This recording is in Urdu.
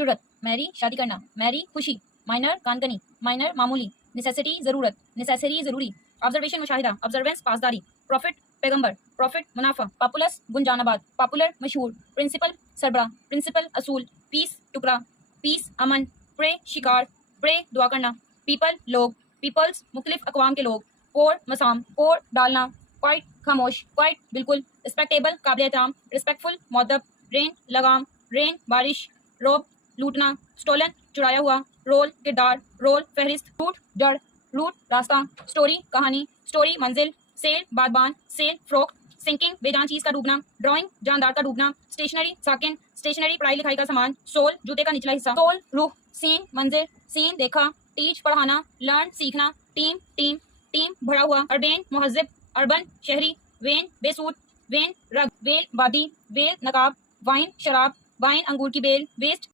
جرت میری شادی کرنا، میری خوشی، مائنر کانکنی، مائنر معمولی، نیسیسٹی ضرورت، نیسیسری ضروری، آبزرویشن مشاہدہ، آبزروینس پاسداری، پروفٹ پیغمبر، پروفٹ منافع، پاپولس گنجان آباد، پاپولر مشہور، پرنسپل سربراہ، پرنسپل اصول، پیس ٹکڑا، پیس امن، پرے شکار، پرے دعا کرنا، پیپل لوگ، پیپلز مختلف اقوام کے لوگ، پور مسام، پور ڈالنا، کوائٹ خاموش، کوائٹ بالکل، رسپیکٹیبل قابل احترام، رسپیکٹفل مؤدب، رین لگام، رین بارش، روب لوٹنا، سٹولن چرایا ہوا، رول کردار، رول فہرست، روٹ جڑ، روٹ راستہ، سٹوری کہانی، سٹوری منزل، سیل بادبان، سیل فروخت، سنکنگ بے جان چیز کا ڈوبنا، ڈرائنگ جاندار کا ڈوبنا، اسٹیشنری ساکن، اسٹیشنری پڑھائی لکھائی کا سامان، سول جوتے کا نچلا حصہ، سول روح، سین منظر، سین دیکھا، ٹیچ پڑھانا، لرن سیکھنا، ٹیم ٹیم، ٹیم بھرا ہوا، اربین مہذب، اربن شہری، وین بے سود، وین رگ، ویل وادی، ویل نقاب، وائن شراب، وائن انگور کی بیل، ویسٹ